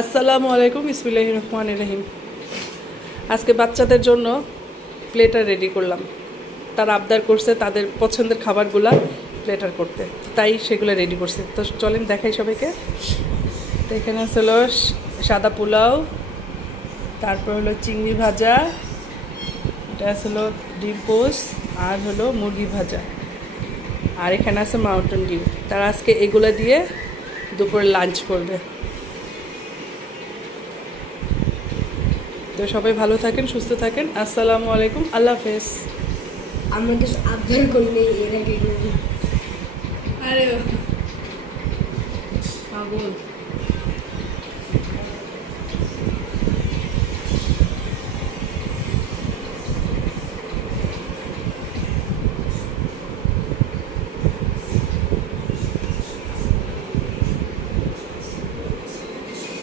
আসসালামু আলাইকুম, বিসমিল্লাহির রহমানির রহিম। আজকে বাচ্চাদের জন্য প্লেটার রেডি করলাম। তারা আবদার করছে তাদের পছন্দের খাবারগুলা প্লেটার করতে, তাই সেগুলো রেডি করছে। তো চলেন দেখাই সবাইকে। তো এখানে হলো সাদা পোলাও, তারপর হলো চিংড়ি ভাজা, এটা হলো ডিম পোস্ট, আর হলো মুরগি ভাজা, আর এখানে আছে মাউন্টেন ডিউ। তারা আজকে এগুলো দিয়ে দুপুরে লাঞ্চ করবে। তো সবাই ভালো থাকেন, সুস্থ থাকেন। আসসালামু আলাইকুম, আল্লাহ হাফেজ। আমরা কিছু আবদার করি নাই এর আগে। আরে পাগল।